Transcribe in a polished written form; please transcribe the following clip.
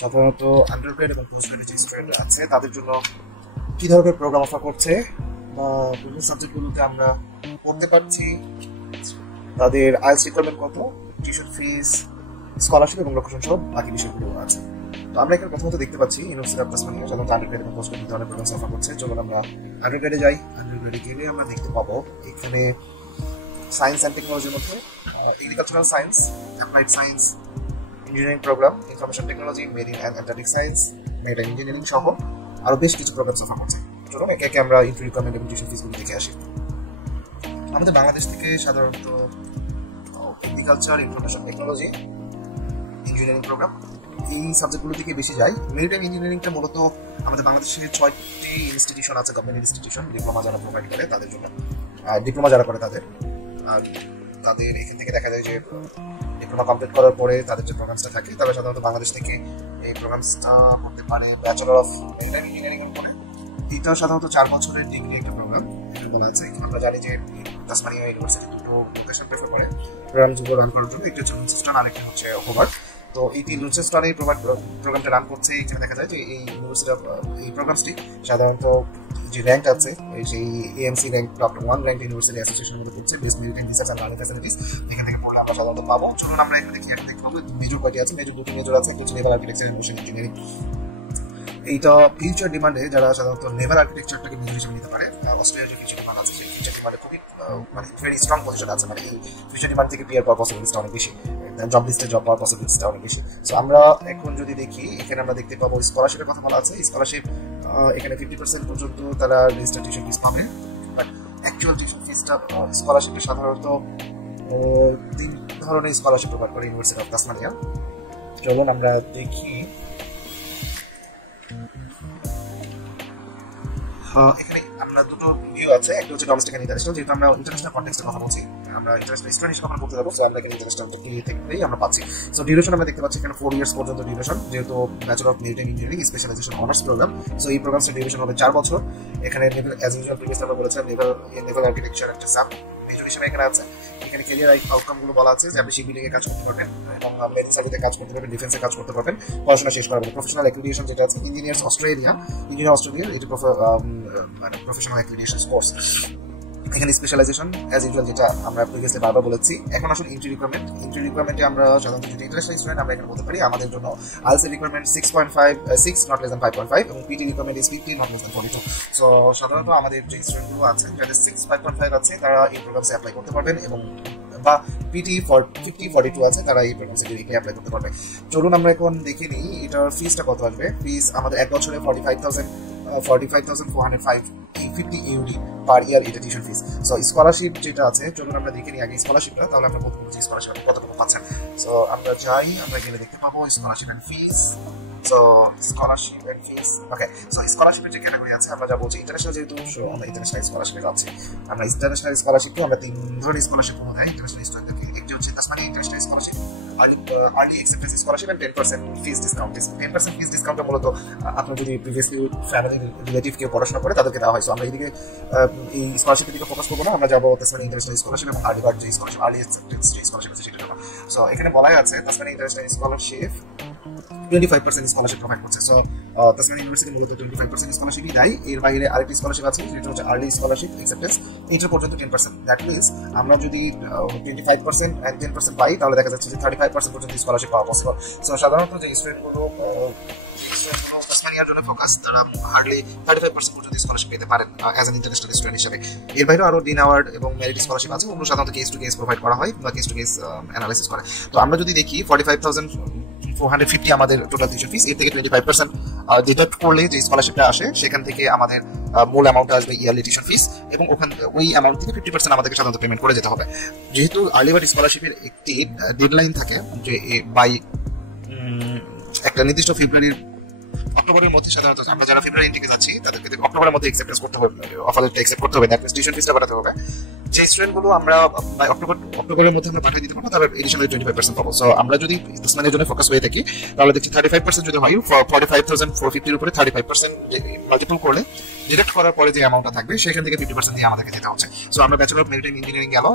সাধারণত আন্ডারগ্রেড এবং post grade যে স্টুডেন্ট আছে তাদের জন্য কি ধরনের প্রোগ্রাম অফার করছে বা বিভিন্ন সাবজেক্টগুলোতে আমরা পড়তে পারছি, তাদের আইএলটিএস রিকোয়ারমেন্ট কত, টিউশন ফিস, স্কলারশিপ এবং লোকেশন সহ বাকি বিষয়গুলো আছে। তো আমরা এখানে প্রথমত দেখতে পাচ্ছি ইউনিভার্সিটি অফ তাসমানিয়া সাধারণত আন্ডারগ্রেড এবং পোস্ট গ্রেড ধরনের প্রোগ্রাম অফার করছে। চলুন আমরা আন্ডারগ্রেডে যাই। আন্ডারগ্রেডে গেলে আমরা দেখতে পাবো এখানে সায়েন্স অ্যান্ড টেকনোলজির মধ্যে agricultural science, applied science, engineering program, information technology, marine and Antarctic science, maritime engineering সহ আরো বেশ কিছু প্রোগ্রাম অফার করছে। চলুন একে একে আমরা এন্ট্রি রিকোয়ারমেন্ট এবং টিউশন ফিসগুলো দেখে আসি। আমাদের বাংলাদেশ থেকে সাধারণত agriculture, information technology, engineering program এই সাবজেক্টগুলো থেকে বেশি যায়। মেরিটাইম ইঞ্জিনিয়ারিংটা মূলত আমাদের বাংলাদেশে 6টি ইনস্টিটিউশন আছে, গভর্নমেন্ট ইনস্টিটিউশন, ডিপ্লোমা যারা প্রোভাইড করে তাদের জন্য, ডিপ্লোমা যারা করে তাদের, আর তাদের এখান থেকে দেখা যায় যে ডিপ্লোমা কমপ্লিট করার পরে তাদের যে প্রোগ্রামসটা থাকে, তারা সাধারণত বাংলাদেশ থেকে এই প্রোগ্রামসটা করতে পারে ব্যাচেলর অফ মেরিটাইম ইঞ্জিনিয়ারিং এর পরে। এটা সাধারণত 4 বছরের ডিগ্রি একটা প্রোগ্রাম বলা আছে। আমরা জানি যে তাসমানিয়া ইউনিভার্সিটি দুটো লোকেশন প্রেফার করে প্রোগ্রামগুলো রান করার জন্য, একটা হচ্ছে লুচেস্টন আর একটা হচ্ছে ওভার। তো এই লুচেস্টনে এই প্রোগ্রামটা রান করছে। এখানে দেখা যায় যে এই ইউনিভার্সিটি এই প্রোগ্রামটি সাধারণত যে র্যাঙ্ক আছে সেই AMC rank top 1 rank university অ্যাসোসিয়েশনের মধ্যে পড়ছে। Best maritime research and learning facilities এখান থেকে পড়লে আমরা সাধারণত পাবো। চলুন আমরা এখানে দেখি, একটা দেখতে পাবো মেজর কয়টি আছে। দুটি মেজর আছে, একটা হচ্ছে naval architecture and ocean engineering. এইটা ফিউচার ডিমান্ডে যারা সাধারণত নেভাল আর্কিটেকচারটাকে মেজর হিসেবে নিতে পারে, অস্ট্রেলিয়ার যে ফিউচার ডিমান্ড আছে সেই ফিউচার ডিমান্ডে খুবই মানে ভেরি স্ট্রং পজিশন আছে। মানে এই ফিউচার ডিমান্ড থেকে পিয়ার পাওয়ার পসিবিলিটিটা অনেক বেশি, জব লিস্টে জব পাওয়ার পসিবিলিটিটা অনেক বেশি। সো আমরা এখন যদি দেখি, এখানে আমরা দেখতে পাবো স্কলারশিপের কথা বলা আছে। স্কলারশিপ এখানে 50% পর্যন্ত তারা রেজিস্টার্ড টিউশন ফিস পাবে, বাট অ্যাকচুয়াল টিউশন ফিসটা স্কলারশিপে সাধারণত 3 ধরনের স্কলারশিপ প্রোভাইড করে ইউনিভার্সিটি অফ তাসমানিয়া। চলুন আমরা দেখি। এখানে আমরা দুটো ভিউ আছে, একটা হচ্ছে ডোমেস্টিক এন্ড ইন্টারন্যাশনাল। যেহেতু আমরা ইন্টারন্যাশনাল কনটেক্সটে কথা বলছি, আমরা ইন্টারন্যাশনাল স্টুডেন্ট হিসেবে আমরা বলতে যাবো। সো আমরা এখানে ইন্টারন্যাশনাল থেকেই আমরা পাচ্ছি। সো ডিউরেশন আমরা দেখতে পাচ্ছি এখানে 4 ইয়ার্স পর্যন্ত ডিউরেশন, যেহেতু bachelor of maritime engineering specialization honours program. So এই প্রোগ্রামটার ডিউরেশন হবে 4 বছর। এখানে অ্যাজ ইউজুয়াল প্রিভিয়াসলি আমরা বলেছিলাম নেভাল আর্কিটেকচার একটা সাব মেজর হিসেবে এখানে আছে। এখানে ক্যারিয়ার আউটকাম গুলো বলা আছে যে আপনি শিপবিল্ডিং এ কাজ করতে পারবেন এবং মেরিন সার্ভিসে কাজ করতে পারবেন, ডিফেন্সে কাজ করতে পারবেন, পড়াশোনা শেষ করার পরে। প্রফেশনাল অ্যাক্রিডিটেশন যেটা আছে ইঞ্জিনিয়ার অস্ট্রেলিয়া এটা মানে প্রফেশনাল অ্যাক্রিডিটেশন কোর্স। এখানে স্পেশালাইজেশন অ্যাজ ইউজুয়াল যেটা আমরা প্রিভিয়াসলি বারবার বলেছি। এখন আসলে এন্ট্রি রিকোয়ারমেন্টে আমরা সাধারণত যদি ইন্টারন্যাশনাল স্টুডেন্ট আমরা এখানে বলতে পারি আমাদের জন্য IELTS requirement 6 not less than 5.5 এবং PT requirement is 50 not less than 42। So সাধারণত আমাদের যে স্টুডেন্টগুলো আছেন যাদের 5.5 আছে তারা এই প্রোগ্রামে অ্যাপ্লাই করতে পারবেন, এবং বা পিটি 50-42 আছে তারা এই প্রোগ্রামে ডিরেক্টলি অ্যাপ্লাই করতে পারবে। চলুন আমরা এখন দেখে নিই এটার ফিসটা কত আসবে। ফিস আমাদের 1 বছরে 45,450 ইউডি পার ইয়ার এটা টিউশন ফিস। সো স্কলারশিপ যেটা আছে, চলুন আমরা দেখে নিই আগে স্কলারশিপটা, তাহলে আমরা বলতে পারছি স্কলারশিপ কতটুকু পাচ্ছেন। সো আমরা যাই, আমরা গেলে দেখতে পাবো scholarship and fees. So scholarship and fees, okay. So স্কলারশিপের যে ক্যাটাগরি আছে আমরা যা বলছি ইন্টারন্যাশনাল, যেহেতু আমরা ইন্টারন্যাশনাল স্কলারশিপে যাচ্ছি। আমরা ইন্টারন্যাশনাল স্কলারশিপকে আমরা 3 ধরনের স্কলারশিপ পাবো ইন্টারন্যাশনাল স্টুডেন্টদেরকে। একটি হচ্ছে Tasmania international scholarship, early acceptance scholarship and 10% fees discount. 10% fees ডিসকাউন্টটা মূলত আপনার যদি প্রিভিয়াসলি ফ্যামিলি রিলেটিভ কেউ পড়াশোনা করে তাদেরকে দেওয়া হয়। সো আমরা এইদিকে এই স্কলারশিপের দিকে ফোকাস করবো না, আমরা যাবো তাসমানিয়া ইন্টারন্যাশনাল স্কলারশিপ এবং আর্লি বার্ড যে স্কলারশিপ, আর্লি অ্যাকসেপ্টেন্স যে স্কলারশিপ আছে সেটার জন্য। সো এখানে বলাই আছে Tasmania international scholarship 25% scholarship provide করছে। সো তাসমানিয়া ইউনিভার্সিটি মূলত 25% স্কলারশিপই দেয়। এর বাইরে আরেকটি স্কলারশিপ আছে যেটা হচ্ছে আর্লি স্কলারশিপ অ্যাকসেপ্টেন্স, এটার পর্যন্ত 10%। দ্যাট মিনস আমরা যদি 25% and 10% পাই তাহলে দেখা যাচ্ছে যে 35% পর্যন্ত স্কলারশিপ পাওয়া পসিবল। সো সাধারণত যে স্টুডেন্টগুলো তাসমানিয়ার জন্য ফোকাস, তারা হার্ডলি 35% পর্যন্ত স্কলারশিপ পেতে পারেন অ্যাজ অ্যান ইন্টারন্যাশনাল স্টুডেন্ট হিসেবে। এর বাইরেও আরো ডিন অ্যাওয়ার্ড এবং মেরিট স্কলারশিপ আছে, ওগুলো সাধারণত কেস টু কেস প্রোভাইড করা হয় বা কেস টু কেস অ্যানালাইসিস করে। তো আমরা যদি দেখি 45,450 আমাদের টোটাল টিউশন ফিস, এর থেকে 25% ডিডাক্ট করলে যে স্কলারশিপটা আসে সেখান থেকে আমাদের মূল অ্যামাউন্টটা আসবে ইয়ারলি টিউশন ফিস, এবং ওই অ্যামাউন্ট থেকে 50% আমাদেরকে সাধারণত পেমেন্ট করে যেতে হবে। যেহেতু আর্লি বার্ড স্কলারশিপের একটি ডেডলাইন থাকে যে বাই একটা নির্দিষ্ট অক্টোবরের মধ্যে, সাধারণত আমরা যারা ফেব্রুয়ারি ইনটেকে যাচ্ছি তাদেরকে অক্টোবরের মধ্যে অ্যাকসেপ্টেন্স করতে হবে, অফার লেটার অ্যাকসেপ্ট করতে হবে, দ্যাট মিন্স টিউশন ফিসটা বাড়াতে হবে। যে স্টুডেন্টগুলো আমরা বাই অক্টোবরের মধ্যে আমরা পাঠিয়ে দিতে পারবো তাহলে এডিশনাল 25% পাবো। সো আমরা যদি তাসমানিয়ার জন্য ফোকাস হয়ে থাকি তাহলে দেখছি 35% যদি হয় 45,450 উপরে 35% মাল্টিপল করলে ডিডাক্ট করার পরে যে অ্যামাউন্টটা থাকবে সেখান থেকে 50% দিয়ে আমাদেরকে যেতে হচ্ছে। সো আমরা ব্যাচেলর অফ মেরিটাইম ইঞ্জিনিয়ারিং গেল।